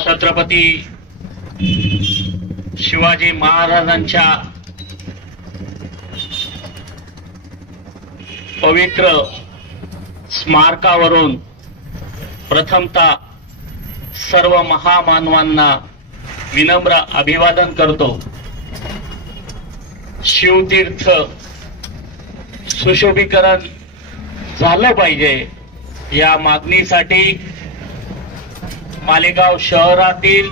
छत्रपती शिवाजी महाराजांच्या पवित्र स्मारकावरून प्रथमतः सर्व महामानवांना विनम्र अभिवादन करतो। शिवतीर्थ सुशोभीकरण झालं पाहिजे या मागणीसाठी मालेगाव शहरातील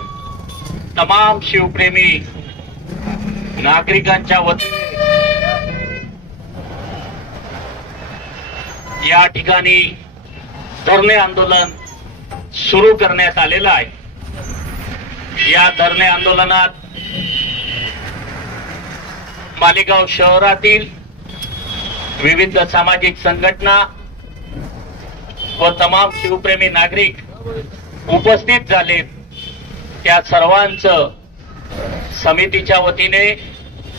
तमाम शिवप्रेमी नागरिकांच्या वतीने या ठिकाणी धरणे आंदोलन सुरू करण्यात आलेलं आहे। या धरणे आंदोलनात मालेगाव शहरातील विविध सामाजिक संघटना व तमाम शिवप्रेमी नागरिक उपस्थित झाले। त्या सर्वांचं समितीच्या वतीने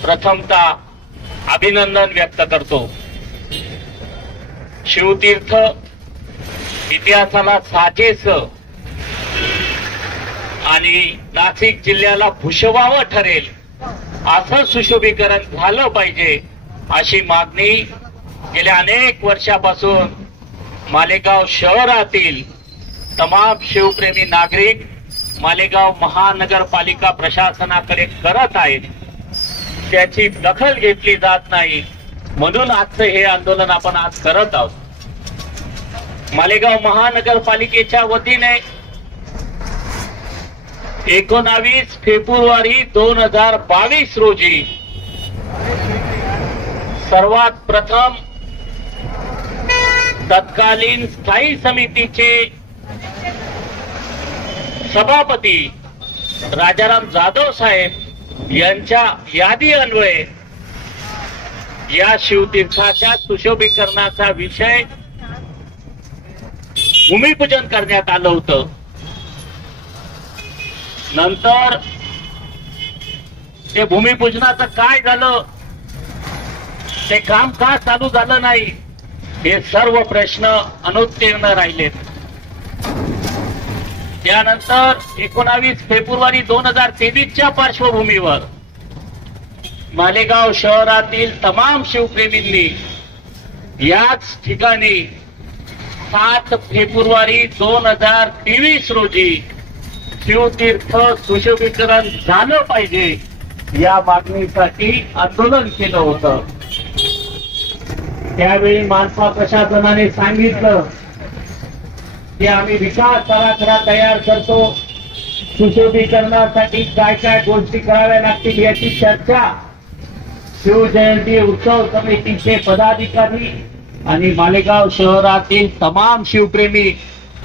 प्रथमतः अभिनंदन व्यक्त करतो। शिवतीर्थ इतिहासाला साजेसं आणि नाशिक जिल्ह्याला भूषवावं ठरेल असं सुशोभीकरण झालं पाहिजे अशी मागणी गेल्या अनेक वर्षापासून मालेगाव शहरातील तमाम शिवप्रेमी नागरिक मालेगाव महानगरपालिका प्रशासनाकडे करत आहेत। त्याची दखल घेतली जात नाही, म्हणून आजचं हे आंदोलन आपण आज करत आहोत। मालेगाव महानगरपालिकेच्या वतीने 19 फेब्रुवारी 2022 रोजी सर्वात प्रथम तत्कालीन स्थायी समितीचे सभापती राजाराम जाधव साहेब यांच्या यादी अन्वये या शिवतीर्थाच्या सुशोभीकरणाचा विषय भूमिपूजन करण्यात आलं होतं। नंतर ते भूमिपूजनाचं काय झालं, ते काम का चालू झालं नाही, हे सर्व प्रश्न अनुत्तीर्ण राहिलेत। त्यानंतर 19 फेब्रुवारी 2023च्या पार्श्वभूमीवर मालेगाव शहरातील तमाम शिवप्रेमींनी याच ठिकाणी 7 फेब्रुवारी 2023 रोजी शिवतीर्थ सुशोभीकरण झालं पाहिजे या मागणीसाठी आंदोलन केलं होतं। त्यावेळी मनपा प्रशासनाने सांगितलं की आम्ही विकास आराखडा तयार करतो, सुशोभीकरणासाठी काय काय गोष्टी कराव्या लागतील याची चर्चा शिवजयंती उत्सव समितीचे पदाधिकारी आणि मालेगाव शहरातील तमाम शिवप्रेमी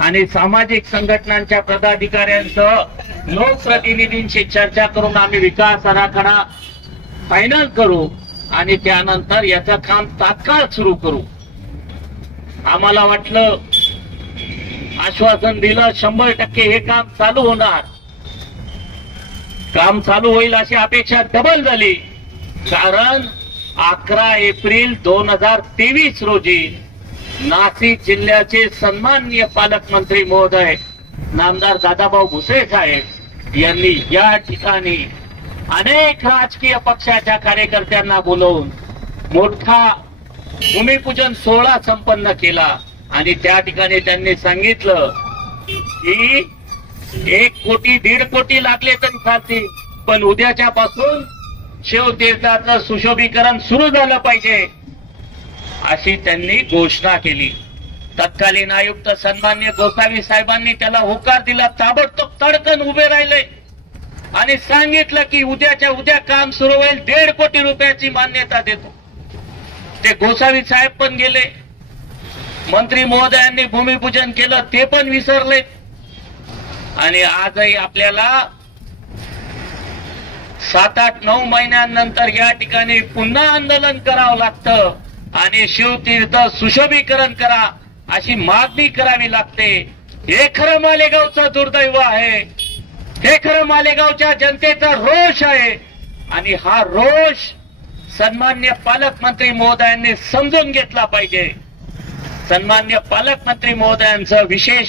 आणि सामाजिक संघटनांच्या पदाधिकाऱ्यांसह लोकप्रतिनिधींशी चर्चा करून आम्ही विकास आराखडा फायनल करू आणि त्यानंतर याचं काम तात्काळ सुरू करू। आम्हाला वाटलं, आश्वासन दिलं 100% हे काम चालू होणार, काम चालू होईल अशी अपेक्षा डबल झाली। कारण 11 एप्रिल 2023 रोजी नाशिक जिल्ह्याचे सन्माननीय पालकमंत्री महोदय नामदार दादाभाऊ भुसे साहेब यांनी या ठिकाणी अनेक राजकीय पक्षाच्या कार्यकर्त्यांना बोलवून मोठा भूमिपूजन सोहळा संपन्न केला आणि त्या ठिकाणी त्यांनी सांगितलं की 1 कोटी 1.5 कोटी लागले तरी चालतील, पण उद्याच्या पासून शिवतीर्थाचं सुशोभीकरण सुरू झालं पाहिजे अशी त्यांनी घोषणा केली। तत्कालीन आयुक्त सन्माननीय गोसावी साहेबांनी त्याला होकार दिला, ताबडतोब तडकन उभे राहिले आणि सांगितलं की उद्याच्या उद्या काम सुरू होईल, 1.5 कोटी रुपयाची मान्यता देतो। ते गोसावी साहेब पण गेले, मंत्री महोदयांनी भूमिपूजन केलं ते पण विसरले आणि आजही आपल्याला 7-8-9 महिन्यांनंतर या ठिकाणी पुन्हा आंदोलन करावं लागतं आणि शिवतीर्थ सुशोभीकरण करा अशी मागणी करावी लागते। हे खरं मालेगावचं दुर्दैव आहे, हे खरं मालेगावच्या जनतेचा रोष आहे आणि हा रोष सन्मान्य पालकमंत्री महोदयांनी समजून घेतला पाहिजे। सन्मान्य पालकमंत्री महोदयांचं विशेष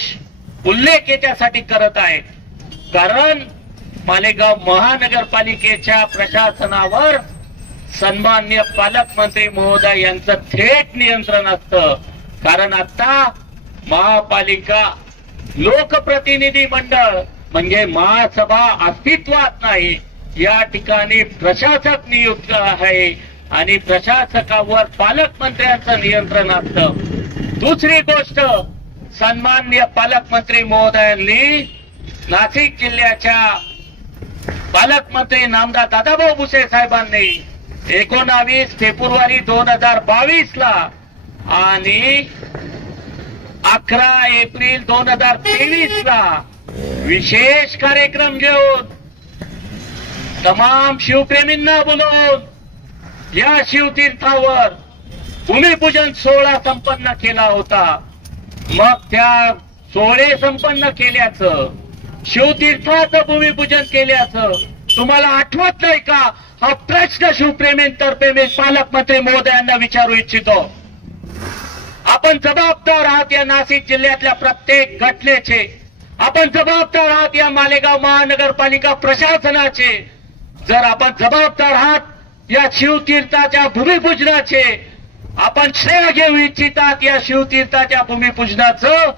उल्लेख याच्यासाठी करत आहे कारण मालेगाव महानगरपालिकेच्या प्रशासनावर सन्माननीय पालकमंत्री महोदय यांचं थेट नियंत्रण असतं. कारण आता महापालिका लोकप्रतिनिधी मंडळ म्हणजे महासभा अस्तित्वात नाही. या ठिकाणी प्रशासक नियुक्त आहे आणि प्रशासकावर पालकमंत्र्यांचं नियंत्रण असतं. दुसरी गोष्ट, सन्माननीय पालकमंत्री महोदयांनी नाशिक जिल्ह्याच्या पालकमंत्री नामदार दादाभाऊ भुसे साहेबांनी 19 फेब्रुवारी 2022 ला आणि 11 एप्रिल 2023 ला विशेष कार्यक्रम घेऊन तमाम शिवप्रेमींना बोलवून या शिवतीर्थावर भूमिपूजन सोहळा संपन्न केला होता. मग त्या सोहळे संपन्न केल्याचं, शिवतीर्थाचं भूमिपूजन केल्याचं तुम्हाला आठवत नाही का? हा प्रश्न शिवप्रेमींतर्फे मी पालकमंत्री महोदयांना विचारू इच्छितो. आपण जबाबदार आहात या नाशिक जिल्ह्यातल्या प्रत्येक घटनेचे. आपण जबाबदार आहात या मालेगाव महानगरपालिका प्रशासनाचे. जर आपण जबाबदार आहात या शिवतीर्थाच्या भूमिपूजनाचे, आपण श्रेय घेऊ इच्छितात या शिवतीर्थाच्या भूमिपूजनाचं,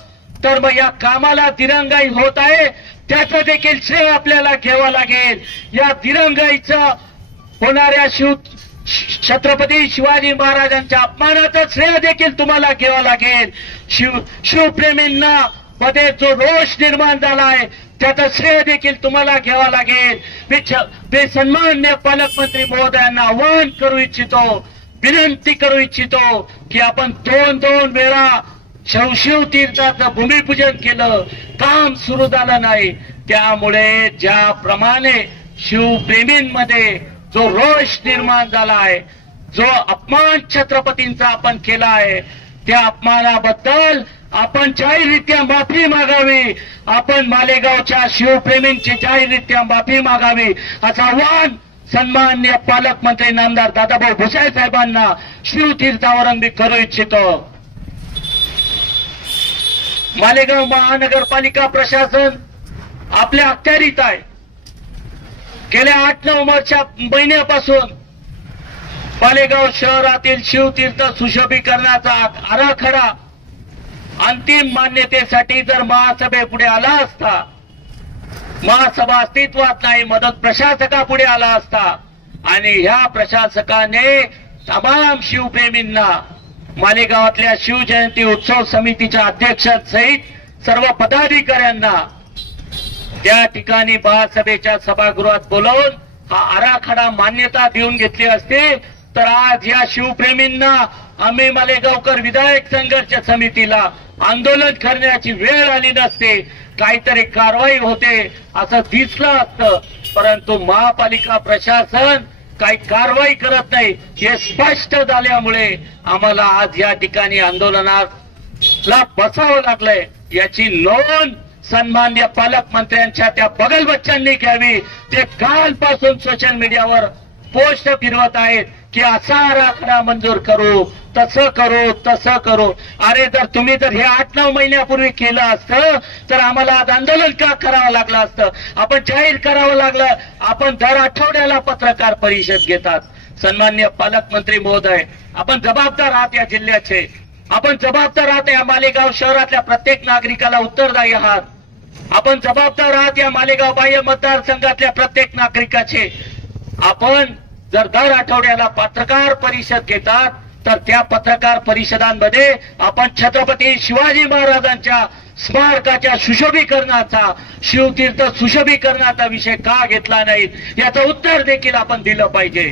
तर मग या कामाला दिरंगाई होत आहे त्याचं देखील श्रेय आपल्याला घ्यावं लागेल. या दिरंगाईचं होणाऱ्या छत्रपती शिवाजी महाराजांच्या अपमानाचं श्रेय देखील तुम्हाला घ्यावं लागेल. शिवप्रेमींना मध्ये जो रोष निर्माण झालाय त्याचं श्रेय देखील तुम्हाला घ्यावं लागेल. मी सन्माननीय पालकमंत्री महोदयांना आवाहन करू इच्छितो, विनंती करू इच्छितो की आपण दोन वेळा शिवतीर्थाचं भूमिपूजन केलं, काम सुरू झालं नाही. त्यामुळे ज्याप्रमाणे शिवप्रेमींमध्ये जो रोष निर्माण झाला आहे, जो अपमान छत्रपतींचा आपण केला आहे, त्या अपमानाबद्दल आपण जाहीररित्या माफी मागावी. आपण मालेगावच्या शिवप्रेमींची जाहीररित्या माफी मागावी असं आवाहन सन्माननीय पालकमंत्री नामदार दादाभाऊ भुसे साहेबांना शिवतीर्थावरून मी करू इच्छितो. मालेगाव महानगरपालिका प्रशासन आपल्या अखत्यारीत आहे. गेल्या 8-9 महिन्यापासून मालेगाव शहरातील शिवतीर्थ सुशोभीकरणाचा आराखडा अंतिम मान्यतेसाठी जर महासभेपुढे आला असता, महासभा अस्तित्वात नाही, मदत प्रशासकापुढे आला असता आणि ह्या प्रशासकाने तमाम शिवप्रेमींना मालेगावातल्या शिवजयंती उत्सव समितीच्या अध्यक्षांसहित सर्व पदाधिकाऱ्यांना त्या ठिकाणी महासभेच्या सभागृहात बोलावून हा आराखडा मान्यता देऊन घेतली असते, तर आज या शिवप्रेमींना आम्ही मालेगावकर विधायक संघर्ष समितीला आंदोलन करण्याची वेळ आली नसते. काहीतरी कारवाई होते असं दिसलं असतं, परंतु महापालिका प्रशासन काही कारवाई करत नाही हे स्पष्ट झाल्यामुळे आम्हाला आज या ठिकाणी आंदोलनाला बसावं लागलंय. याची नोंद सन्माननीय पालकमंत्र्यांच्या त्या बगलबच्च्यांनी घ्यावी. ते कालपासून सोशल मीडियावर पोस्ट फिरवत आहेत की असा आराखडा मंजूर करू, तसं करू. अरे तुम्ही जर हे 8-9 महिन्यापूर्वी केलं असतं तर आम्हाला आज आंदोलन का करावं लागलं असतं? आपण जाहीर करावं लागलं. आपण दर आठवड्याला पत्रकार परिषद घेतात. सन्माननीय पालकमंत्री महोदय, आपण जबाबदार आहात या जिल्ह्याचे. आपण जबाबदार आहात या मालेगाव शहरातल्या प्रत्येक नागरिकाला उत्तरदायी आहात. आपण जबाबदार आहात या मालेगाव बाह्य मतदारसंघातल्या प्रत्येक नागरिकाचे. आपण जर दर आठवड्याला पत्रकार परिषद घेतात तर त्या पत्रकार परिषदांमध्ये आपण छत्रपती शिवाजी महाराजांच्या स्मारकाच्या सुशोभीकरणाचा, शिवतीर्थ सुशोभीकरणाचा विषय का घेतला नाही याचं उत्तर देखील आपण दिलं पाहिजे.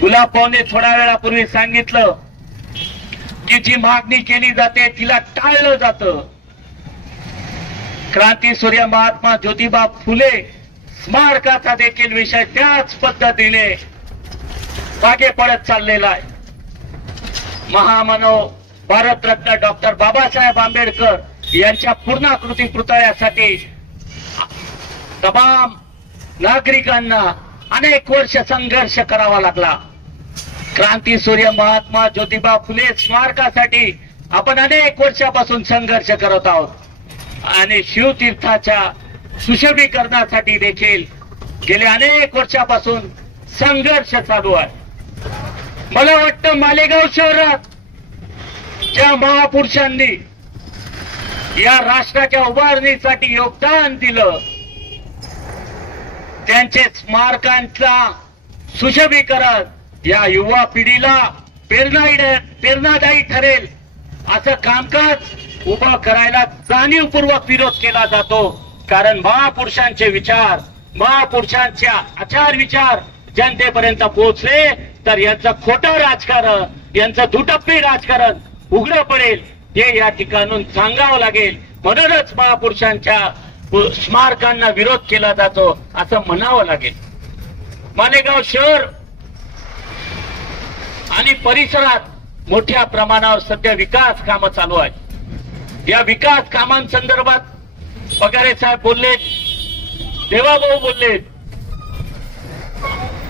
गुलाब भाऊने थोड्या वेळापूर्वी सांगितलं की जी मागणी केली जाते तिला टाळलं जातं. क्रांतीसूर्य महात्मा ज्योतिबा फुले स्मारकाचा देखील विषय त्याच पद्धतीने मागे पडत चाललेला आहे. महामानव भारतरत्न डॉक्टर बाबासाहेब आंबेडकर यांच्या पूर्णाकृती पुतळ्यासाठी तमाम नागरिकांना अनेक वर्ष संघर्ष करावा लागला. क्रांतीसूर्य महात्मा ज्योतिबा फुले स्मारकासाठी आपण अनेक वर्षापासून संघर्ष करत आहोत. आणि शिवतीर्थाच्या सुशोभीकरणासाठी देखील गेल्या अनेक वर्षापासून संघर्ष चालू आहे। मला वाटतं मालेगाव शहरात ज्या महापुरुषांनी या राष्ट्राच्या उभारणीसाठी योगदान दिलं त्यांचे स्मारकांचा सुशोभीकरण या युवा पिढीला प्रेरणादायी ठरेल असं कामकाज उभं करायला जाणीवपूर्वक विरोध केला जातो। कारण महापुरुषांचे विचार, महापुरुषांच्या आचार विचार जनतेपर्यंत पोहोचले तर यांचं खोटं राजकारण, यांचं दुटप्पी राजकारण उघडं पडेल हे या ठिकाणून सांगावं लागेल। म्हणूनच महापुरुषांच्या स्मारकांना विरोध केला जातो असं म्हणावं लागेल। मालेगाव शहर आणि परिसरात मोठ्या प्रमाणावर सध्या विकास कामं चालू आहेत। या विकास कामांसंदर्भात पगारे साहेब बोललेत, देवाभाऊ बोललेत।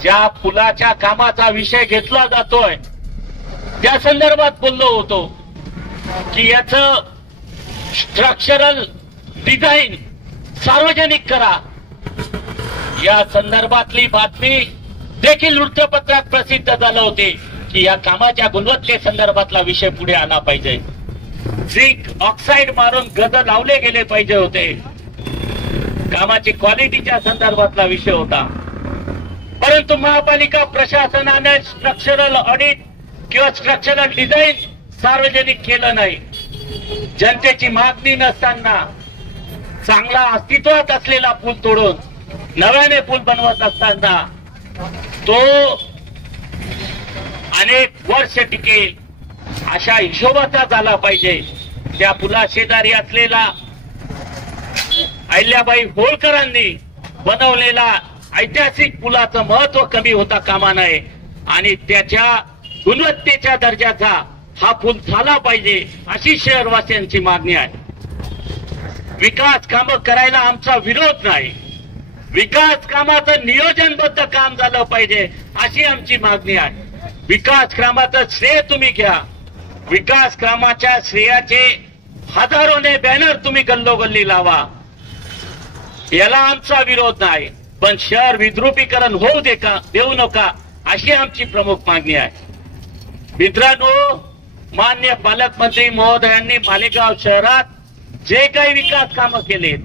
ज्या पुलाच्या कामाचा विषय घेतला जातोय त्या संदर्भात बोललो होतो की याचं स्ट्रक्चरल डिझाईन सार्वजनिक करा। या संदर्भातली बातमी देखील वृत्तपत्रात प्रसिद्ध झालं होते की या कामाच्या गुणवत्तेसंदर्भातला विषय पुढे आला पाहिजे। झिंक ऑक्साईड मारून गज लावले गेले पाहिजे होते। कामाची क्वालिटीच्या संदर्भातला विषय होता। परंतु महापालिका प्रशासनाने स्ट्रक्चरल ऑडिट किंवा स्ट्रक्चरल डिझाईन सार्वजनिक केलं नाही। जनतेची मागणी नसताना चांगला अस्तित्वात असलेला पूल तोडून नव्याने पूल बनवत असताना तो अनेक वर्ष टिकेल अशा हिशोबाचा झाला पाहिजे। त्या पुला शेजारी असलेला अहिल्याबाई होळकरांनी बनवलेला ऐतिहासिक पुलाचं महत्व कमी होता कामा नये आणि त्याच्या गुणवत्तेच्या दर्जाचा हा पूल झाला पाहिजे अशी शहरवासियांची मागणी आहे। विकास कामं करायला आमचा विरोध नाही, विकास कामाचं नियोजनबद्ध काम झालं पाहिजे अशी आमची मागणी आहे। विकास कामाचं श्रेय तुम्ही घ्या, विकास कामाच्या श्रेयाचे हजारोने बॅनर तुम्ही गल्लोगल्ली लावा, याला आमचा विरोध नाही, पण शहर विद्रुपीकरण होऊ देऊ नका अशी आमची प्रमुख मागणी आहे। मित्रांनो, मान्य पालकमंत्री महोदयांनी मालेगाव शहरात जे काही विकास कामं केलेत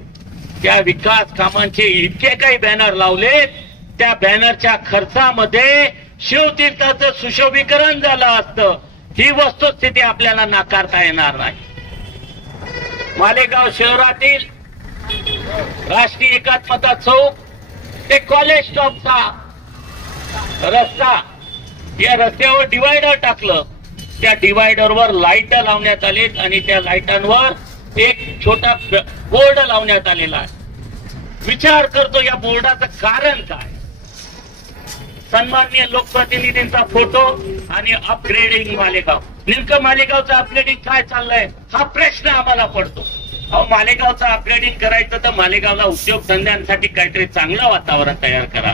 त्या विकास कामांचे इतके काही बॅनर लावलेत, त्या बॅनरच्या खर्चामध्ये शिवतीर्थाचं सुशोभीकरण झालं असतं ही वस्तुस्थिती आपल्याला नाकारता येणार नाही। मालेगाव शहरातील राष्ट्रीय एकात्मता चौक ते कॉलेज स्टॉपचा रस्ता, या रस्त्यावर डिवायडर टाकलं, त्या डिवायडरवर लाईट लावण्यात आलेत आणि त्या लाईटांवर एक छोटा बोर्ड लावण्यात आलेला आहे। विचार करतो या बोर्डाचं कारण काय? सन्माननीय लोकप्रतिनिधींचा फोटो आणि अपग्रेडिंग मालेगाव। नेमकं मालेगावचं अपग्रेडिंग काय चाललंय हा प्रश्न आम्हाला पडतो। अहो, मालेगावचं अपग्रेडिंग करायचं तर मालेगावला उद्योगधंद्यांसाठी काहीतरी चांगलं वातावरण तयार करा।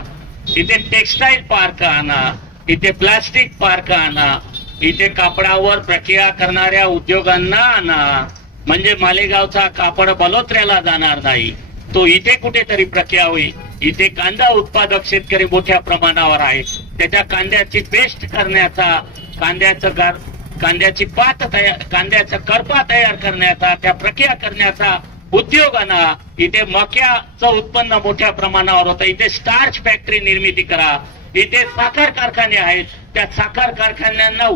इथे टेक्सटाईल पार्क आणा, इथे प्लास्टिक पार्क आणा, इथे कापडावर प्रक्रिया करणाऱ्या उद्योगांना आणा, म्हणजे मालेगावचा कापड बलोत्र्याला जाणार नाही, तो इथे कुठेतरी प्रक्रिया होईल। इथे कांदा उत्पादक शेतकरी मोठ्या प्रमाणावर आहे, त्याच्या कांद्याची पेस्ट करण्याचा, कांद्याची पात तयार, कांद्याचा करपा तयार करण्याचा, त्या प्रक्रिया करण्याचा उद्योगांना, इथे मक्याचं उत्पन्न मोठ्या प्रमाणावर होतं, इथे स्टार्च फॅक्टरी निर्मिती करा, इथे साखर कारखाने आहेत, त्या साखर कारखान्यांना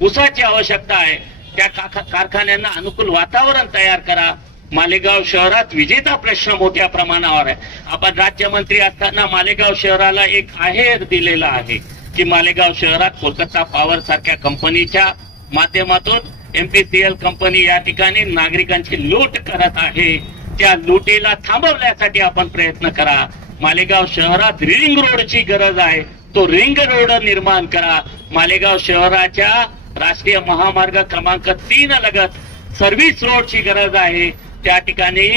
ऊसाची आवश्यकता आहे, त्या कारखान्यांना अनुकूल वातावरण तयार करा। मालेगाव शहरात विजेचा प्रश्न मोठ्या प्रमाणावर आहे। आपण राज्यमंत्री असताना मालेगाव शहराला एक आहेर दिलेला आहे की मालेगाव शहरात कोलकाता पॉवर सारख्या कंपनीच्या माध्यमातून एमपीसीएल कंपनी या ठिकाणी नागरिकांची लूट करत आहे, त्या लुटीला थांबवण्यासाठी आपण प्रयत्न करा। मालेगाव शहरात रिंग रोडची गरज आहे, तो रिंग रोड निर्माण करा। मालेगाव शहराच्या राष्ट्रीय महामार्ग क्रमांक 3 लगत सर्व्हिस रोडची गरज आहे, त्या ठिकाणी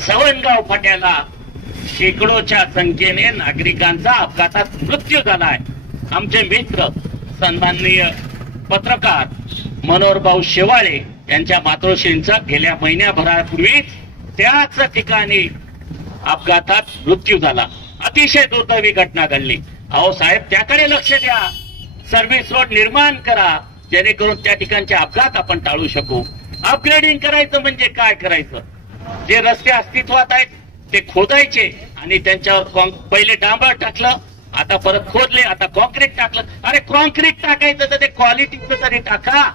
सवणगाव फाट्याला शेकडोच्या संख्येने नागरिकांचा अपघातात मृत्यू झाला आहे। आमचे मित्र सन्माननीय पत्रकार मनोहरभाऊ शेवाळे यांच्या मातोश्रींचा गेल्या महिन्याभरापूर्वीच त्याच ठिकाणी अपघातात मृत्यू झाला. अतिशय दुर्दैवी घटना घडली. अहो साहेब, त्याकडे लक्ष द्या. सर्व्हिस रोड निर्माण करा, जेणेकरून त्या ठिकाणचे अपघात आपण टाळू शकू. अपग्रेडिंग करायचं म्हणजे काय करायचं? जे रस्ते अस्तित्वात आहेत ते खोदायचे आणि त्यांच्यावर पहिले डांबर टाकलं, आता परत खोदले, आता कॉन्क्रीट टाकलं. अरे कॉन्क्रीट टाकायचं तर ते क्वालिटीचं तरी टाका.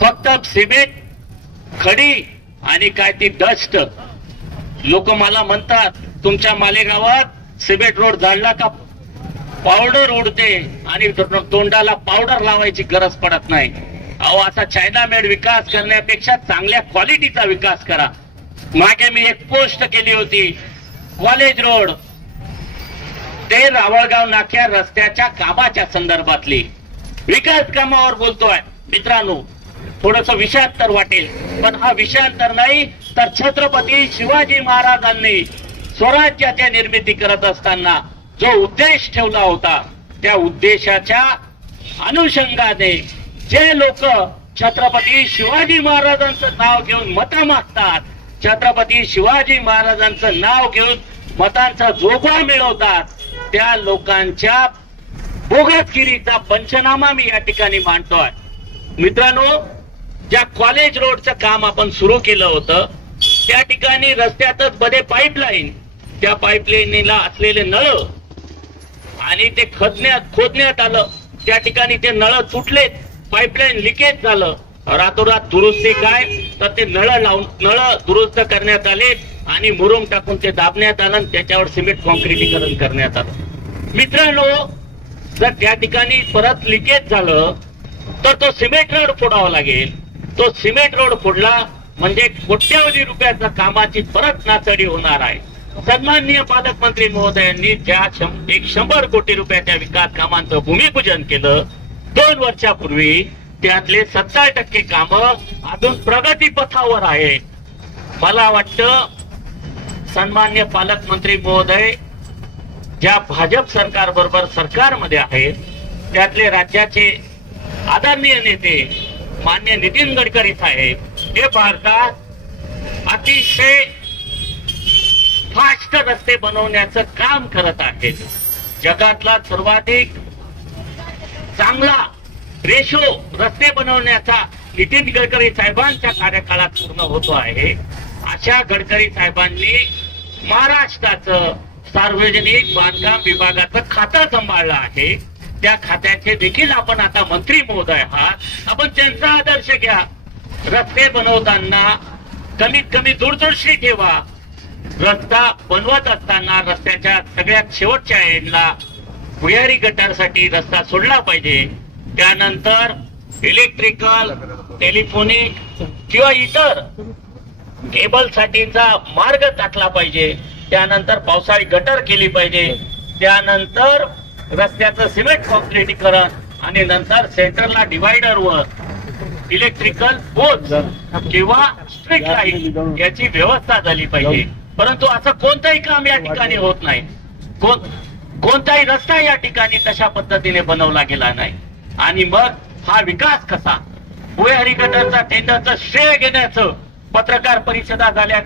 फक्त सिमेंट, खडी आणि काय ती डस्ट. लोक मला म्हणतात तुमच्या मालेगावात सिमेंट रोड झाडला का पावडर उडते आणि तोंडाला पावडर लावायची गरज पडत नाही. अहो, असा चायना मेड विकास करण्यापेक्षा चांगल्या क्वालिटीचा विकास करा. मागे मी एक पोस्ट केली होती, कॉलेज रोड ते रावळगाव नाक्या रस्त्याच्या कामाच्या संदर्भातली. विकास कामावर बोलतोय मित्रांनो. थोडस विषयांतर वाटेल, पण हा विषयांतर नाही, तर छत्रपती शिवाजी महाराजांनी स्वराज्याच्या निर्मिती करत असताना जो उद्देश ठेवला होता, त्या उद्देशाच्या अनुषंगाने जे लोक छत्रपती शिवाजी महाराजांचं नाव घेऊन मतं मागतात, छत्रपती शिवाजी महाराजांचं नाव घेऊन मतांचा जोगवा मिळवतात, त्या लोकांच्या बोगसगिरीचा पंचनामा मी या ठिकाणी मांडतोय. मित्रांनो, ज्या कॉलेज रोडचं काम आपण सुरू केलं होतं, त्या ठिकाणी रस्त्यातच मध्ये पाईपलाईन, त्या पाईपलाईनीला असलेले नळ आणि ते खोदण्यात आलं. त्या ठिकाणी ते नळ तुटले, पाईपलाईन लिकेज झालं. रातोरात दुरुस्ती काय, तर ते नळ दुरुस्त करण्यात आले आणि मुरुम टाकून ते दाबण्यात आलं आणि त्याच्यावर सिमेंट कॉन्क्रिटीकरण करण्यात आलं. मित्रांनो, जर त्या ठिकाणी परत लिकेज झालं तर तो सिमेंट रोड फोडावा लागेल. तो सिमेंट रोड फोडला म्हणजे कोट्यावधी रुपयाच्या कामाची परत नाचडी होणार आहे. सन्माननीय पालकमंत्री महोदयांनी ज्या 100 कोटी रुपयाच्या विकास कामांचं भूमिपूजन केलं 2 वर्षापूर्वी, त्यातले 70% कामं अजून प्रगतीपथावर आहे. मला वाटतं सन्माननीय पालकमंत्री महोदय ज्या भाजप सरकार बरोबर सरकारमध्ये आहेत, त्यातले राज्याचे आदरणीय नेते मान्य नितीन गडकरी साहेब हे भारतात अतिशय फास्ट रस्ते बनवण्याचं काम करत आहेत. जगातला सर्वाधिक चांगला रेशो रस्ते बनवण्याचा नितीन गडकरी साहेबांच्या कार्यकाळात पूर्ण होतो आहे. अशा गडकरी साहेबांनी महाराष्ट्राचं सार्वजनिक बांधकाम विभागाचं खातं सांभाळलं आहे. त्या खात्याचे देखील आपण आता मंत्री महोदय आहात. आपण त्यांचा आदर्श घ्या. रस्ते बनवताना कमीत कमी दूरदर्शी ठेवा. रस्ता बनवत असताना रस्त्याच्या सगळ्यात शेवटच्या एंडला भुयारी गटारसाठी रस्ता सोडला पाहिजे. त्यानंतर इलेक्ट्रिकल, टेलिफोनिक किंवा इतर केबल साठीचा मार्ग टाकला पाहिजे. त्यानंतर पावसाळी गटर केली पाहिजे. त्यानंतर रस्त्याचं सिमेंट कॉन्क्रिटीकरण आणि नंतर सेंटरला डिवायडरवर इलेक्ट्रिकल पोल्स किंवा स्ट्रीट लाईट याची व्यवस्था झाली पाहिजे. परंतु असं कोणतंही काम या ठिकाणी होत नाही. कोणताही रस्ता या ठिकाणी तशा पद्धतीने बनवला गेला नाही. आणि मग हा विकास कसा? भुयारी गटरचा टेंडरचं श्रेय घेण्याचं पत्रकार परिषदा झाल्या.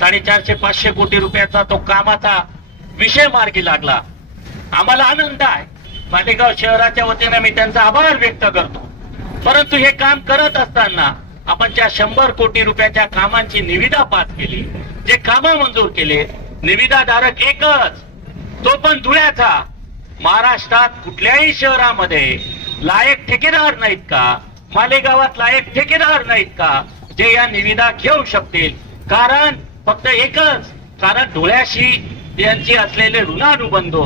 450-500 कोटी रुपयाचा तो कामाचा विषय मार्गी लागला. आम्हाला आनंद आहे. मालेगाव शहराच्या वतीने मी त्यांचा आभार व्यक्त करतो. परंतु हे काम करत असताना आपण ज्या 100 कोटी रुपयाच्या कामांची निविदा पास केली, जे कामं मंजूर केले, निविदाधारक एकच, तो पण धुळ्याचा. महाराष्ट्रात कुठल्याही शहरामध्ये लायक ठेकेदार नाहीत का? मालेगावात लायक ठेकेदार नाहीत का जे या निविदा घेऊ शकतील? कारण फक्त एकच, कारण धुळ्याशी यांची असलेले ऋणानुबंध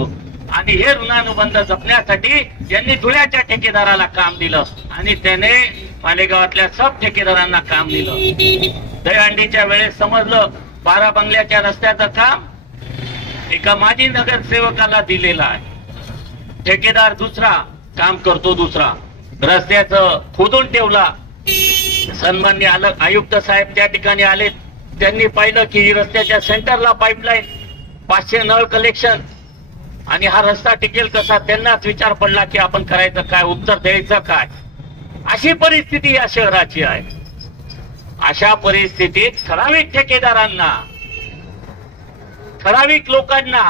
आणि हे ऋणानुबंध जपण्यासाठी यांनी धुळ्याच्या ठेकेदाराला काम दिलं आणि त्याने मालेगावातल्या सब ठेकेदारांना काम दिलं. दहीहंडीच्या वेळेस समजलं 12 बंगल्याच्या रस्त्याचं काम एका माजी नगरसेवकाला दिलेलं आहे. ठेकेदार दुसरा, काम करतो दुसरा. रस्त्याचं खोदून ठेवला. सन्माननीय आयुक्त साहेब त्या ठिकाणी आले. त्यांनी पाहिलं की रस्त्याच्या सेंटरला पाईपलाईन, 500 नळ कलेक्शन आणि हा रस्ता टिकेल कसा? त्यांनाच विचार पडला की आपण करायचं काय, उत्तर द्यायचं काय. अशी परिस्थिती या शहराची आहे. अशा परिस्थितीत ठराविक ठेकेदारांना, ठराविक लोकांना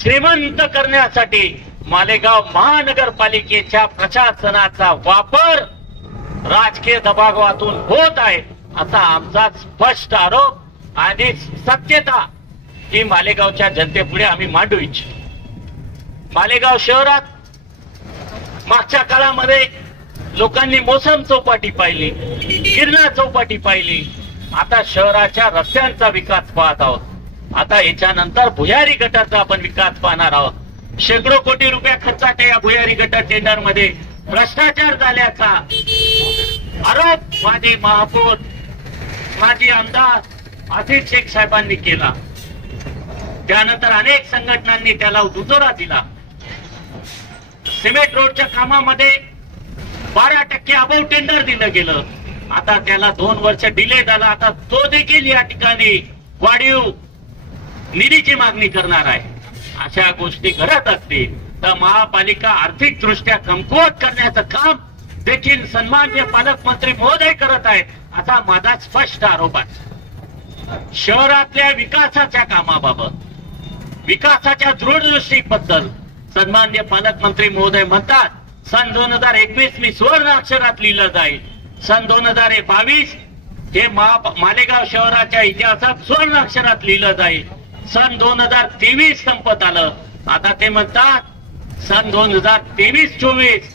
श्रीमंत करण्यासाठी मालेगाव महानगरपालिकेच्या प्रशासनाचा वापर राजकीय दबावातून होत आहे असा आमचा स्पष्ट आरोप आणि सत्यता ही मालेगावच्या जनतेपुढे आम्ही मांडू इच्छितो. मालेगाव शहरात मागच्या काळामध्ये लोकांनी मोसम चौपाटी पाहिली, गिरणा चौपाटी पाहिली. आता शहराच्या रस्त्यांचा विकास पाहत आहोत. आता याच्यानंतर भुयारी गटाचा आपण विकास पाहणार आहोत. शेकडो कोटी रुपये खर्चाच्या या भुयारी गट टेंडर मध्ये भ्रष्टाचार झाल्याचा आरोप माजी महापौर, माजी आमदार आसिफ शेख साहेबांनी केला. त्यानंतर अनेक संघटनांनी त्याला दुजोरा दिला. सिमेंट रोडच्या कामामध्ये 12% अबाव टेंडर दिलं गेलं. आता त्याला 2 वर्ष डिले झाला. आता तो देखील या ठिकाणी वाढीव निधीची मागणी करणार आहे. अशा गोष्टी घडत असतील तर महापालिका आर्थिक दृष्ट्या कमकुवत करण्याचं काम देखील सन्माननीय पालकमंत्री महोदय करत आहेत असा माझा स्पष्ट आरोप आहे. शहरातल्या विकासाच्या कामाबाबत, विकासाच्या दूरदृष्टीबद्दल सन्माननीय पालकमंत्री महोदय म्हणतात सन 2021 मी सुवर्ण अक्षरात लिहिलं जाईल. सन 2022 हे मालेगाव शहराच्या इतिहासात सुवर्ण अक्षरात लिहिलं जाईल. सन 2023 संपत आलं. आता ते म्हणतात सन 2023-24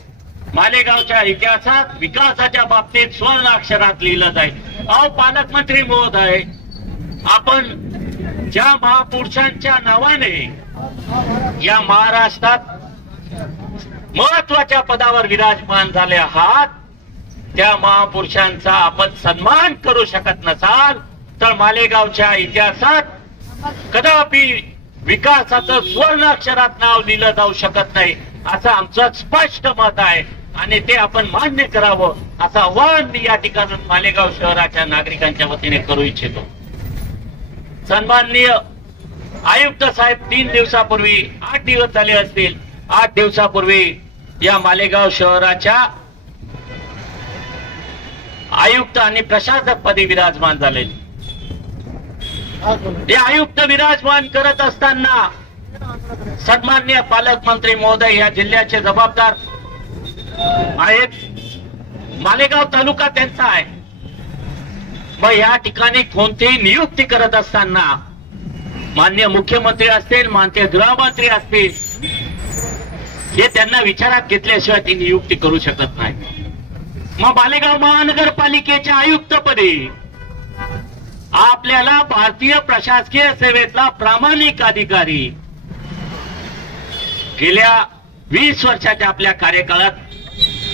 मालेगावच्या इतिहासात विकासाच्या बाबतीत सुवर्ण अक्षरात लिहिलं जाईल. अहो पालकमंत्री महोदय, आपण ज्या महापुरुषांच्या नावाने या महाराष्ट्रात महत्वाच्या पदावर विराजमान झाले आहात, त्या महापुरुषांचा आपण सन्मान करू शकत नसाल तर मालेगावच्या इतिहासात कदापि विकासाचं सुवर्ण अक्षरात नाव लिहिलं जाऊ शकत नाही असं आमचं स्पष्ट मत आहे आणि ते आपण मान्य करावं असं आवाहन मी या ठिकाणी मालेगाव शहराच्या नागरिकांच्या वतीने करू इच्छितो. सन्माननीय आयुक्त साहेब 3 दिवसापूर्वी, 8 दिवस झाले असतील, 8 दिवसापूर्वी या मालेगाव शहराच्या आयुक्त आणि प्रशासक पदी विराजमान झाले. हे आयुक्त विराजमान करत असताना सन्माननीय पालकमंत्री महोदय या जिल्ह्याचे जबाबदार आहेत. मालेगाव तालुका त्यांचा आहे. मग या ठिकाणी कोणतीही नियुक्ती करत असताना माननीय मुख्यमंत्री असतील, माननीय गृहमंत्री असतील, हे त्यांना विचारात घेतल्याशिवाय ती नियुक्ती करू शकत नाही. मग मालेगाव महानगरपालिकेच्या आयुक्तपदी आपल्याला भारतीय प्रशासकीय सेवेतला प्रामाणिक अधिकारी गेल्या 20 वर्षाच्या आपल्या कार्यकाळात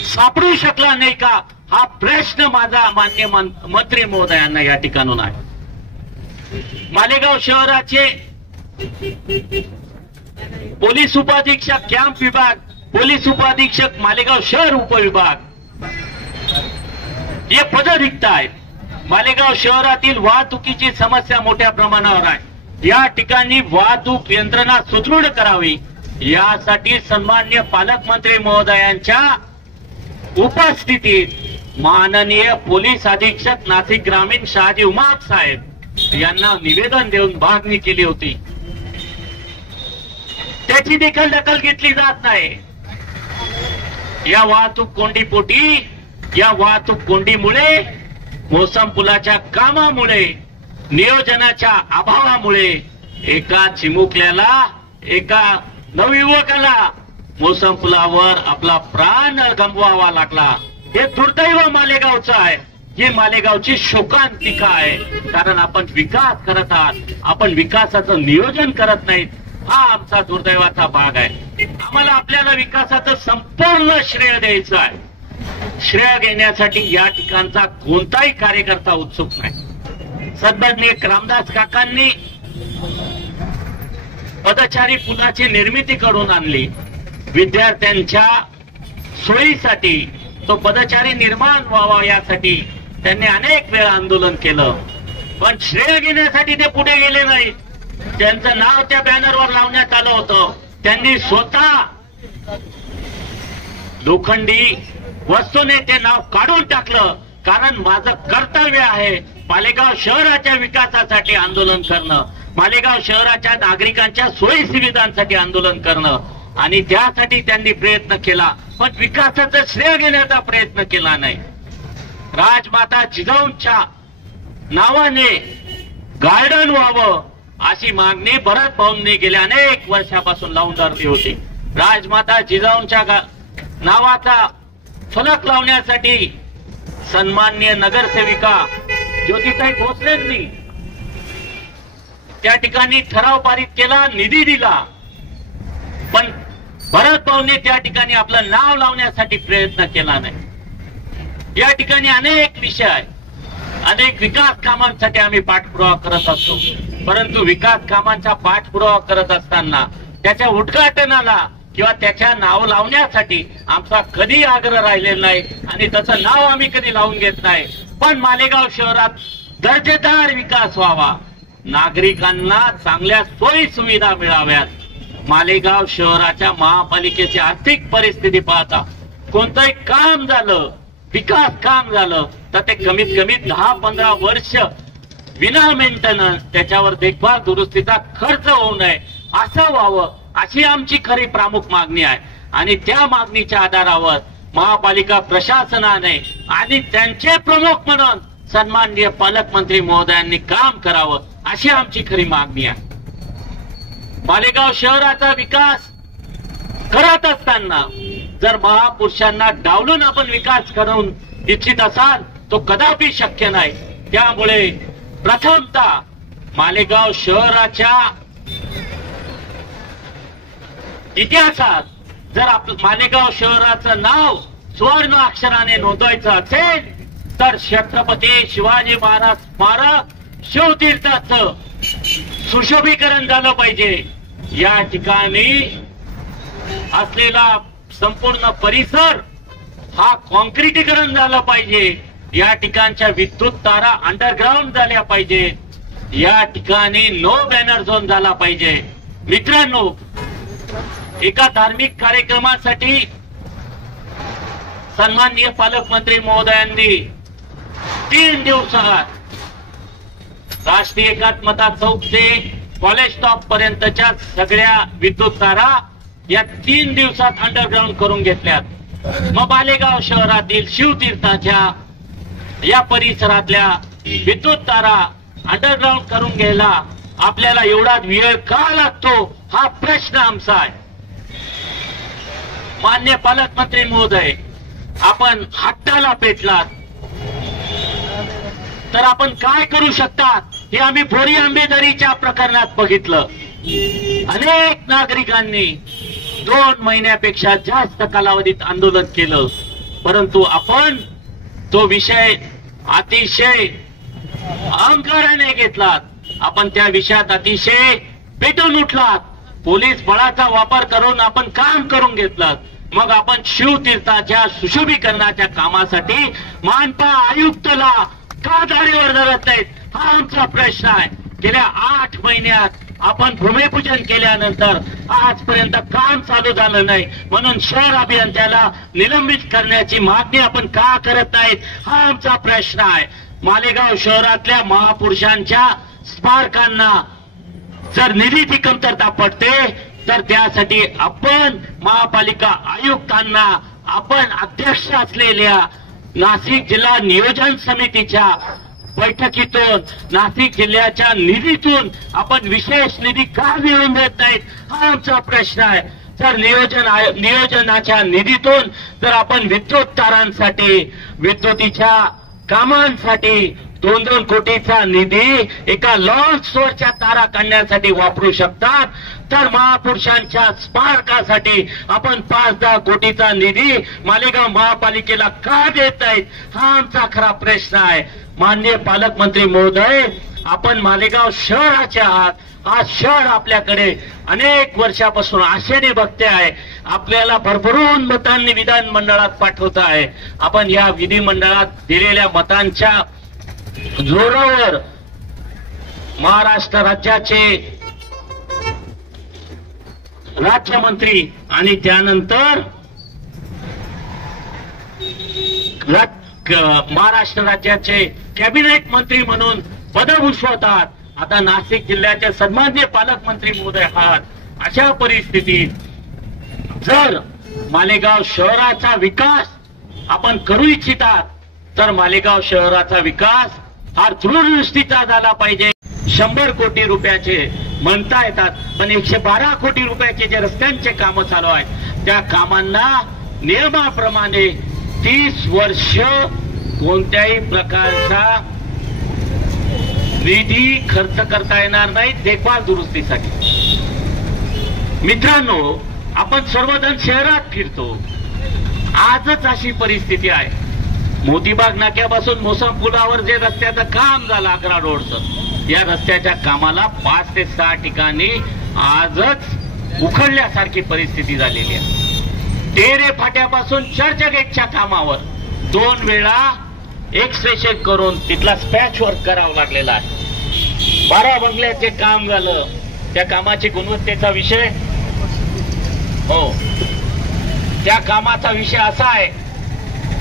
सापडू शकला नाही का, हा प्रश्न माझा मान्य मंत्री महोदयांना या ठिकाणून आहे. मालेगाव शहराचे पोलीस उपाधीक्षक कॅम्प विभाग, पोलीस उपाधीक्षक मालेगाव शहर उपविभाग हे पद रिक्त आहेत. मालेगाव शहरातील वाहतुकीची समस्या मोठ्या प्रमाणावर आहे. या ठिकाणी वाहतूक यंत्रणा सुदृढ करावी यासाठी सन्माननीय पालकमंत्री महोदयांच्या उपस्थितीत माननीय पोलीस अधीक्षक नाशिक ग्रामीण शहाजी उमाप साहेब यांना निवेदन देऊन मागणी केली होती. त्याची दखल घेतली जात नाही. या वाहतूक कोंडीपोटी, या वाहतूक कोंडीमुळे, मोसम पुलाच्या कामामुळे, नियोजनाच्या अभावामुळे एका चिमुकल्याला, एका नवयुवकाला मोसम पुलावर आपला प्राण गमवावा लागला. हे दुर्दैव मालेगावचं आहे. ही मालेगावची शोकांतिका आहे. कारण आपण विकास करत आहात, आपण विकासाचं नियोजन करत नाहीत. हा आमचा दुर्दैवाचा भाग आहे. आम्हाला आपल्याला विकासाचं संपूर्ण श्रेय द्यायचं आहे. श्रेय घेण्यासाठी या ठिकाणचा कोणताही कार्यकर्ता उत्सुक नाही. सन्माननीय रामदास काकांनी पदचारी पुलाची निर्मिती करून आणली. विद्यार्थ्यांच्या सोयीसाठी तो पदचारी निर्माण व्हावा यासाठी त्यांनी अनेक वेळा आंदोलन केलं, पण श्रेय घेण्यासाठी ते पुढे गेले नाहीत. त्यांचं नाव त्या बॅनरवर लावण्यात आलं होतं. त्यांनी स्वतः लोखंडी वस्तूने ते नाव काढून टाकलं, कारण माझं कर्तव्य आहे मालेगाव शहराच्या विकासासाठी आंदोलन करणं, मालेगाव शहराच्या नागरिकांच्या सोयी सुविधांसाठी आंदोलन करणं, आणि त्यासाठी त्यांनी प्रयत्न केला, पण विकासाचं श्रेय घेण्याचा प्रयत्न केला नाही. राजमाता जिजाऊंच्या नावाने गार्डन व्हावं अशी मागणी भरत भाऊंनी गेल्या अनेक वर्षापासून लावून धरली होती. राजमाता जिजाऊंच्या नावाचा फलक लावण्यासाठी सन्माननीय नगरसेविका ज्योतिताई भोसलेंनी त्या ठिकाणी ठराव पारित केला, निधी दिला, पण भरत भाऊंनी त्या ठिकाणी आपलं नाव लावण्यासाठी प्रयत्न केला नाही. या ठिकाणी अनेक विषय, अनेक विकास कामांसाठी आम्ही पाठपुरावा करत असतो, परंतु विकास कामांचा पाठपुरावा करत असताना त्याच्या उद्घाटनाला किंवा त्याच्या नाव लावण्यासाठी आमचा कधी आग्रह राहिलेला नाही आणि तसं नाव आम्ही कधी लावून घेत नाही. पण मालेगाव शहरात दर्जेदार विकास व्हावा, नागरिकांना चांगल्या सोयी सुविधा मिळाव्यात. मालेगाव शहराच्या महापालिकेची आर्थिक परिस्थिती पाहता कोणतंही काम झालं, विकास काम झालं तर ते कमीत कमी 10-15 वर्ष विना मेंटेनन्स त्याच्यावर देखभाल दुरुस्तीचा खर्च होऊ नये असं व्हावं, अशी आमची खरी प्रमुख मागणी आहे. आणि त्या मागणीच्या आधारावर महापालिका प्रशासनाने आणि त्यांचे प्रमुख म्हणून सन्माननीय पालकमंत्री महोदयांनी काम करावं, अशी आमची खरी मागणी आहे. मालेगाव शहराचा विकास करत असताना जर महापुरुषांना डावलून आपण विकास करून इच्छित असाल तो कदापि शक्य नाही. त्यामुळे प्रथमतः मालेगाव शहराच्या इतिहासात जर मालेगाव शहराचं नाव सुवर्ण अक्षराने नोंदवायचं असेल तर छत्रपती शिवाजी महाराज स्मारक शिवतीर्थाचं सुशोभीकरण झालं पाहिजे. या ठिकाणी असलेला संपूर्ण परिसर हा कॉन्क्रिटीकरण झालं पाहिजे. या ठिकाणच्या विद्युत तारा अंडरग्राउंड झाल्या पाहिजे. या ठिकाणी नो बॅनर झोन झाला पाहिजे. मित्रांनो, एका धार्मिक कार्यक्रमासाठी सन्माननीय पालकमंत्री महोदयांनी 3 दिवसात राष्ट्रीय एकात्मता चौक ते कॉलेज स्टॉप पर्यंतच्या सगळ्या विद्युत तारा या 3 दिवसात अंडरग्राउंड करून घेतल्यात. मग मालेगाव शहरातील शिवतीर्थाच्या या परिसरातल्या विद्युत तारा अंडरग्राउंड करून घ्यायला आपल्याला एवढा वेळ का लागतो हा प्रश्न आमचा आहे. मान्य पालकमंत्री महोदय, आपण हट्टाला पेटलात तर आपण काय करू शकतात हे आम्ही भोरी आंबेदरीच्या प्रकरणात बघितलं. अनेक नागरिकांनी 2 महिन्यापेक्षा जास्त कालावधीत आंदोलन केलं, परंतु आपण तो विषय अतिशय अहंकाराने घेतलात. आपण त्या विषयात अतिशय पेटून उठलात. पोलीस बळाचा वापर करून आपण काम करून घेतलं. मग आपण शिवतीर्थाच्या सुशोभीकरणाच्या कामासाठी मानपा आयुक्तला का धारेवर धरत नाहीत हा आमचा प्रश्न आहे. गेल्या 8 महिन्यात आपण भूमिपूजन केल्यानंतर आजपर्यंत काम चालू झालं नाही, म्हणून शहर अभियंत्याला निलंबित करण्याची मागणी आपण का करत नाहीत हा आमचा प्रश्न आहे. मालेगाव शहरातल्या महापुरुषांच्या स्मारकांना जर निधीची कमतरता पडते तर त्यासाठी आपण महापालिका आयुक्तांना, आपण अध्यक्ष असलेल्या नाशिक जिल्हा नियोजन समितीच्या बैठकीतून, नाशिक जिल्ह्याच्या निधीतून आपण विशेष निधी का मिळवून देत नाहीत हा आमचा प्रश्न आहे. जर नियोजनाच्या निधीतून जर आपण विद्युत तारांसाठी, विद्युतीच्या कामांसाठी 2-2 कोटीचा निधी एका लॉन्च सोर्सच्या तारा काढण्यासाठी वापरू शकतात, तर महापुरुषांच्या स्मारकासाठी आपण 5-10 कोटीचा निधी मालेगाव महापालिकेला का देत नाहीत हा आमचा खरा प्रश्न आहे. माननीय पालकमंत्री महोदय, आपण मालेगाव शहराचे आहात. आज शहर आपल्याकडे अनेक वर्षापासून आशेने बघते आहे. आपल्याला भरभरून मतांनी विधानमंडळात पाठवत आहे. आपण या विधिमंडळात दिलेल्या मतांच्या जोरावर महाराष्ट्र राज्याचे राज्यमंत्री आणि त्यानंतर महाराष्ट्र राज्याचे कॅबिनेट मंत्री म्हणून पदभूषवतात. आता नाशिक जिल्ह्याचे सन्माननीय पालकमंत्री महोदय आहात. अशा परिस्थितीत जर मालेगाव शहराचा विकास आपण करू इच्छितात तर मालेगाव शहराचा विकास हा दूरदृष्टीचा झाला पाहिजे. 100 कोटी रुपयाचे म्हणता येतात, पण 112 कोटी रुपयाचे जे रस्त्यांचे कामं चालू आहेत त्या कामांना नियमाप्रमाणे 30 वर्ष कोणत्याही प्रकारचा निधी खर्च करता येणार नाही देखभाल दुरुस्तीसाठी. मित्रांनो, आपण सर्वजण शहरात फिरतो. आजच अशी परिस्थिती आहे. मोतीबाग नाक्यापासून मोसम पुलावर जे रस्त्याचं काम झालं 11 रोडचं, या रस्त्याच्या कामाला 5 ते 6 ठिकाणी आजच उखडल्यासारखी परिस्थिती झालेली आहे. टेरे फाट्यापासून चर्चगेटच्या कामावर 2 वेळा एक्सप्रेशन करून तिथला स्पॅच वर्क करावं लागलेला आहे. 12 बंगल्याचे काम झालं. त्या कामाची गुणवत्तेचा विषय हो, त्या कामाचा विषय असा आहे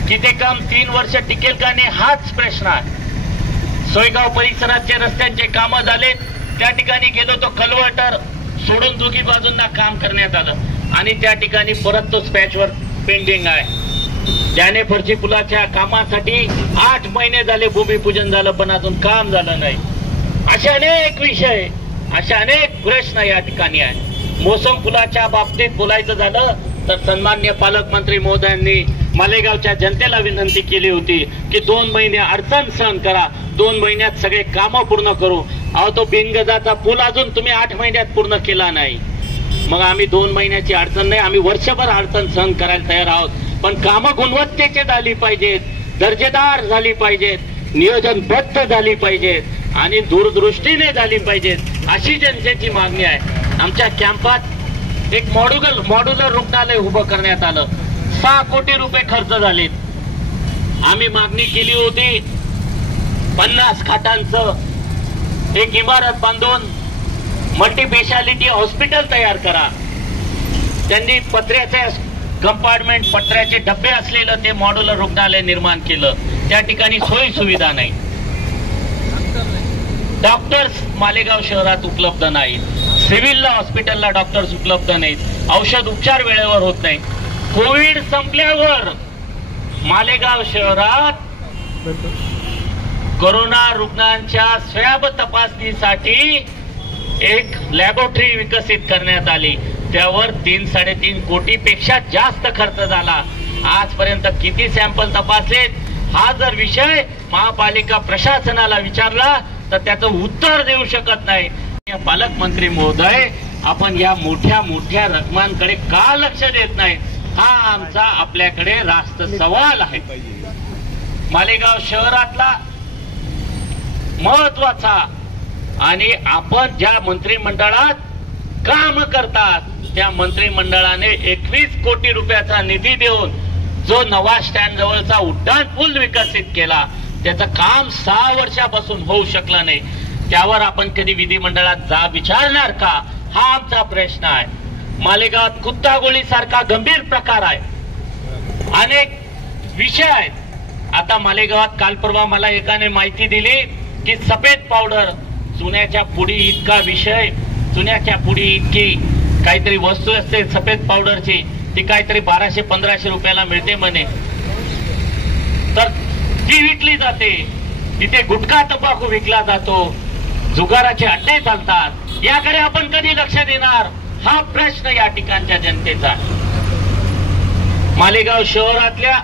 की ते काम 3 वर्ष टिकेल का नाही हाच प्रश्न आहे. सोयगाव परिसरात जे रस्त्यांचे कामं झाले त्या ठिकाणी गेलो तो कन्व्हर्टर सोडून दोघी बाजूंना काम करण्यात आलं आणि त्या ठिकाणी परत तो स्पॅच वर्क पेंडिंग आहे. त्याने फरची पुलाच्या कामासाठी 8 महिने झाले भूमिपूजन झालं पण अजून काम झालं नाही. असे अनेक विषय, अशा अनेक प्रश्न या ठिकाणी आहेत. मोसम पुलाच्या बाबतीत बोलायचं झालं तर सन्माननीय पालकमंत्री महोदयांनी मालेगावच्या जनतेला विनंती केली होती की 2 महिने अडचण सहन करा, 2 महिन्यात सगळे कामं पूर्ण करू. अहो, तो बिनगजाचा पूल अजून तुम्ही 8 महिन्यात पूर्ण केला नाही. मग आम्ही 2 महिन्याची अडचण नाही, आम्ही वर्षभर अडचण सहन करायला तयार आहोत. पण कामं गुणवत्तेची झाली पाहिजेत, दर्जेदार झाली पाहिजेत, नियोजनबद्ध झाली पाहिजेत आणि दूरदृष्टीने झाली पाहिजेत, अशी जनतेची मागणी आहे. आमच्या कॅम्पात एक मॉड्युलर रुग्णालय उभं करण्यात आलं. 6 कोटी रुपये खर्च झालेत. आम्ही मागणी केली होती 50 खाटांचं एक इमारत बांधून मल्टीस्पेशालिटी हॉस्पिटल तयार करा. त्यांनी पत्र्याचे कंपार्टमेंट, पत्र्याचे डबे असलेलं ते मॉड्युलर रुग्णालय निर्माण केलं. त्या ठिकाणी सोयी सुविधा नाही. डॉक्टर्स मालेगाव शहरात उपलब्ध नाहीत. सिव्हिलला हॉस्पिटलला डॉक्टर्स उपलब्ध नाहीत. औषध उपचार वेळेवर होत नाही. कोविड संपल्यावर मालेगाव शहरात कोरोना रुग्णांच्या स्वॅब तपासणीसाठी एक लॅबोरेटरी विकसित करण्यात आली. त्यावर 3-3.5 कोटीपेक्षा जास्त खर्च झाला. आजपर्यंत किती सॅम्पल तपासलेत हा जर विषय महापालिका प्रशासनाला विचारला तर त्याचं उत्तर देऊ शकत नाही. पालकमंत्री महोदय, आपण या मोठ्या मोठ्या रकमांकडे का लक्ष देत नाही हा आमचा आपल्याकडे रास्त सवाल आहे. मालेगाव शहरातला महत्वाचा आणि आपण ज्या मंत्रिमंडळात काम करतात त्या मंत्रिमंडळाने 21 कोटी रुपयाचा निधी देऊन जो नवा स्टँड जवळचा उड्डाण पूल विकसित केला त्याचं काम 6 वर्षापासून होऊ शकलं नाही. त्यावर आपण कधी विधिमंडळात विचारणार का हा आमचा प्रश्न आहे. मालेगावात कुत्तागोळी सारखा गंभीर प्रकार आहे. अनेक विषय आहेत. आता मालेगावात काल परवा मला एकाने माहिती दिली की सफेद पावडर चुन्याच्या पुडी इतका विषय, चुन्याच्या पुडी इतकी काहीतरी वस्तू असते सफेद पावडरची, ती काहीतरी 1200-1500 रुपयाला मिळते म्हणे. तर ती विकली जाते. तिथे गुटखा तंबाखू विकला जातो, जुगाराचे अड्डे चालतात. याकडे आपण कधी लक्ष देणार हा प्रश्न या ठिकाणच्या जनतेचा. मालेगाव शहरातल्या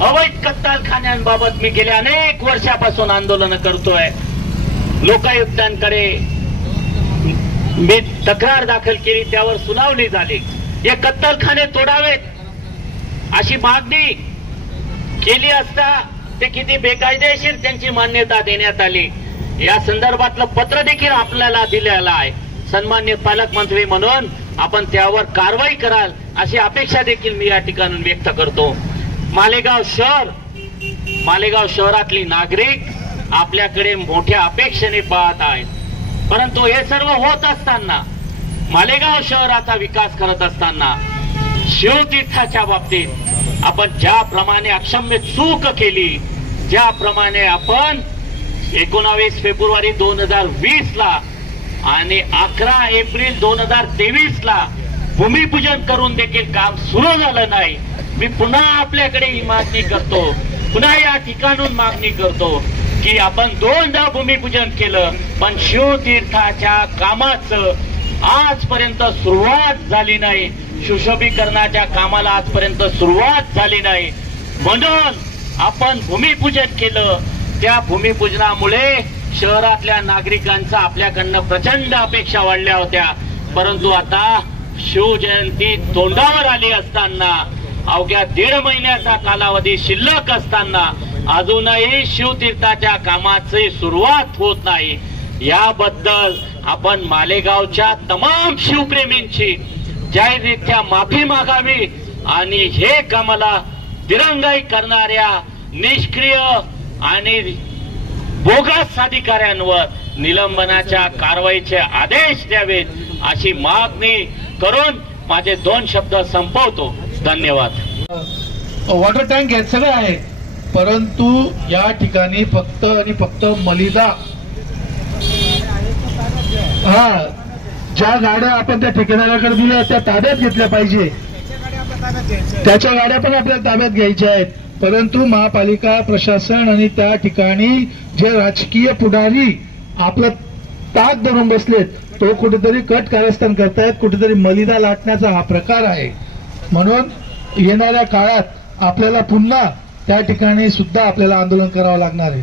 अवैध कत्तलखान्यांबाबत मी गेल्या अनेक वर्षापासून आंदोलन करतोय. लोकायुक्तांकडे मी तक्रार दाखल केली, त्यावर सुनावणी झाली. हे कत्तलखाने तोडावेत अशी मागणी केली असता ते किती बेकायदेशीर त्यांची मान्यता देण्यात आली या संदर्भातलं पत्र देखील आपल्याला दिलेलं आहे. सन्माननीय पालकमंत्री म्हणून आपण त्यावर कारवाई कराल अशी अपेक्षा देखील मी या ठिकाणी व्यक्त करतो. मालेगाव शहरातली नागरिक आपल्याकडे मोठ्या अपेक्षेने पाहत आहेत. परंतु हे सर्व होत असताना, मालेगाव शहराचा विकास करत असताना शिवतीर्थाच्या बाबतीत आपण ज्याप्रमाणे अक्षम्य चूक केली, ज्याप्रमाणे आपण 19 फेब्रुवारी 2020 ला आणि 11 एप्रिल 2023 ला भूमिपूजन करून देखील काम सुरू झालं नाही, मी पुन्हा आपल्याकडे ही मागणी करतो, पुन्हा या ठिकाणून मागणी करतो की आपण 2दा भूमिपूजन केलं पण शिवतीर्थाच्या कामाचं आजपर्यंत सुरुवात झाली नाही, सुशोभीकरणाच्या कामाला आजपर्यंत सुरुवात झाली नाही. म्हणून आपण भूमिपूजन केलं. त्या भूमिपूजनामुळे शहरातल्या नागरिकांचा आपल्याकडनं प्रचंड अपेक्षा वाढल्या होत्या. परंतु आता शिवजयंती तोंडावर आली असताना, अवघ्या 1.5 महिन्याचा कालावधी शिल्लक असताना अजूनही शिवतीर्थाच्या कामाची सुरुवात होत नाही. याबद्दल आपण मालेगावच्या तमाम शिवप्रेमींची जाहीररित्या माफी मागावी आणि हे कामाला दिरंगाई करणाऱ्या निष्क्रिय आणि बोगस अधिकाऱ्यांवर निलंबनाच्या कारवाईचे आदेश द्यावेत अशी मागणी करून माझे 2 शब्द संपवतो. धन्यवाद. वॉटर टँक हे सगळं आहे, परंतु या ठिकाणी फक्त आणि फक्त मलिदा ज्या गाड्या आपण त्या ठेकेदाराकडे दिल्या त्या ताब्यात घेतल्या पाहिजे, त्याच्या गाड्या पण आपल्याला ताब्यात घ्यायच्या आहेत. परंतु महापालिका प्रशासन आणि त्या ठिकाणी जे राजकीय पुढारी आपलं ताक धरून बसलेत, तो कुठेतरी कट कारस्थान करतायत, कुठेतरी मलिदा लाटण्याचा हा प्रकार आहे. म्हणून येणाऱ्या काळात आपल्याला पुन्हा त्या ठिकाणी सुद्धा आपल्याला आंदोलन करावं लागणार आहे.